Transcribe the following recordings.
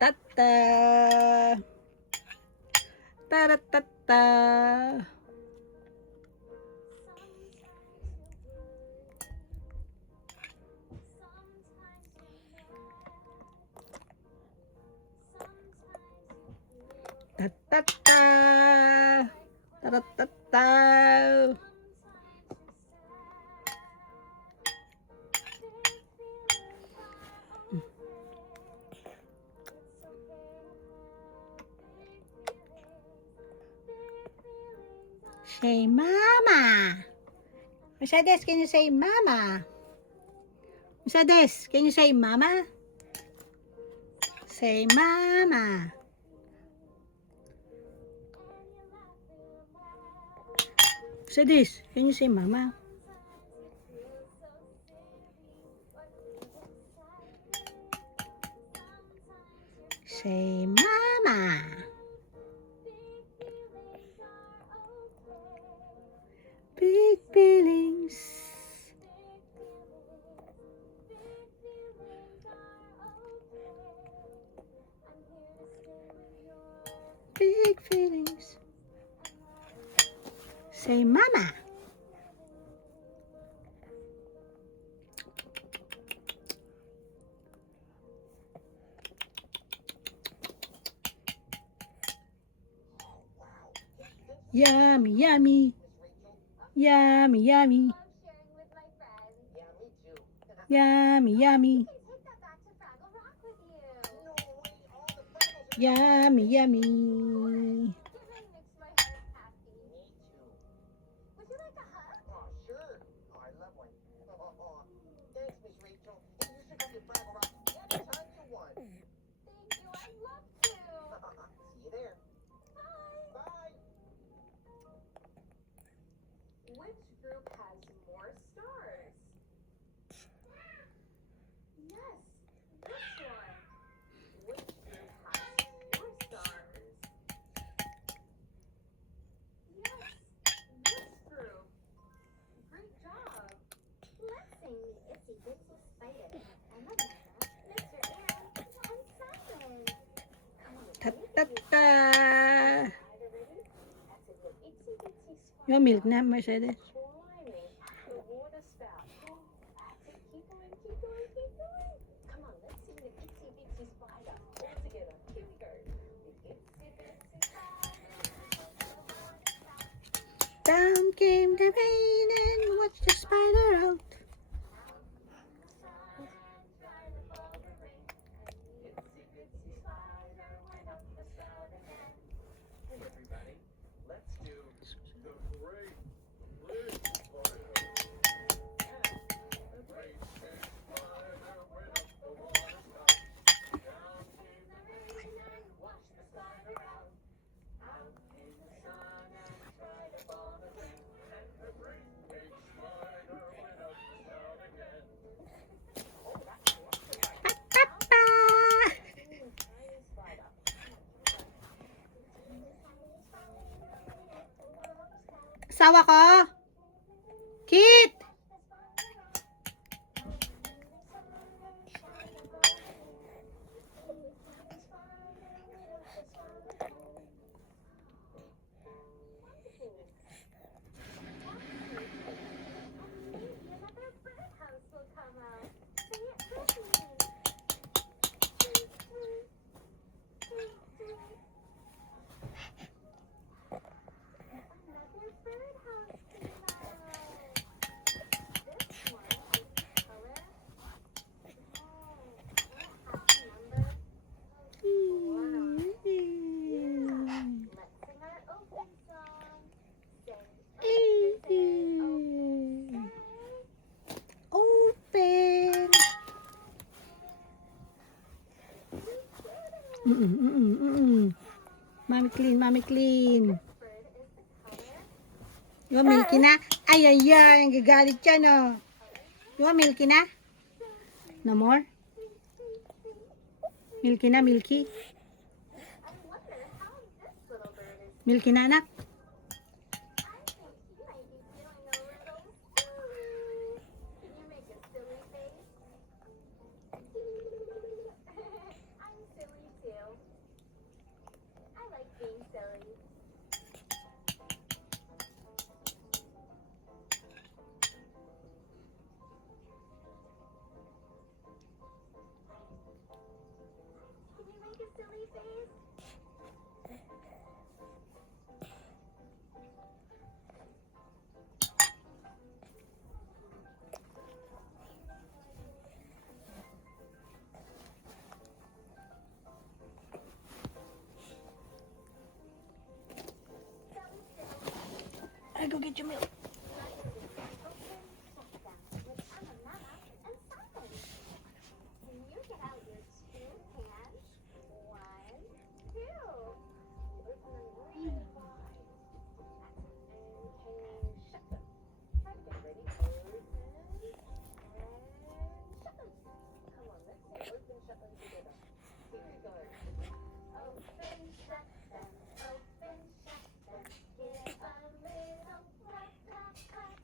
Taratata. Taratata. Taratata. Taratata. Say mama. Mercedes, can you say mama? Mercedes, can you say mama? Say mama. Mercedes, can you say mama? Say mama. Big feelings. Big feelings. Say mama. Yummy, yummy. Yummy, yummy. Yummy, yummy. Yummy, yummy. Which group has more stars? Yes, this one. Which group has more stars? Yes, this group. Great job. Let's sing the Itsy Bitsy Spider, Emma Mama, Mr. Aaron, and Simon. Come on, Ta-ta-ta. spider ready? That's a good Itsy Bitsy Spider. You want milk na, Mercedes? Climbing the water spout. That's it. Keep going, keep going, keep going. Come on, let's sing the Itsy Bitsy Spider all together. Here we go. The Itsy Bitsy Spider. Down came the rain and watched the spider out. Everybody, let's do the great big spider. The great big spider went up the water spout. Down came the rain and washed the spider out. Out came the sun and dried up all the rain. And the great big spider went up the spout again. Pa-pa. Asawa ko? Kit! Maybe another birdhouse will come out. Say it with me. Another birdhouse came out. This one is color. Oh, happy number. Let's sing our open song. Sing Open. Mami clean, mami clean. bird is the color. You want milky na? Ay, ay, ay. Ang gagalit siya, no? You want milky na? No more? Milky na, milky. I wonder how this little bird is. Milky na, anak. I think he might be feeling a little silly. Can you make a silly face? I'm silly too. silly face. I go get your milk. Can you get out your two hands? One, two. Open them really wide. And can you shut them? Okay, ready? Open and shut them. Come on, let's say open, shut them together. Here we go. Open, shut them. Open, shut them. Give a little clap, clap, clap.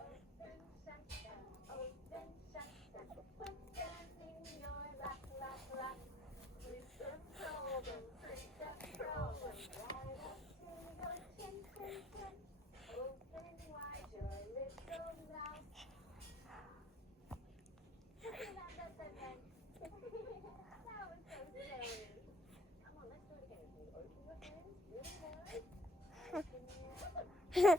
Open, shut them. Open, shut them. Put them in your lap, lap, lap. Twist them, curl them, twist them, curl them. Right up to your chin, chin, chin. Open wide your little mouth. That's okay. That was so silly. Come on, let's do it again. Can you open your hands really wide? Open your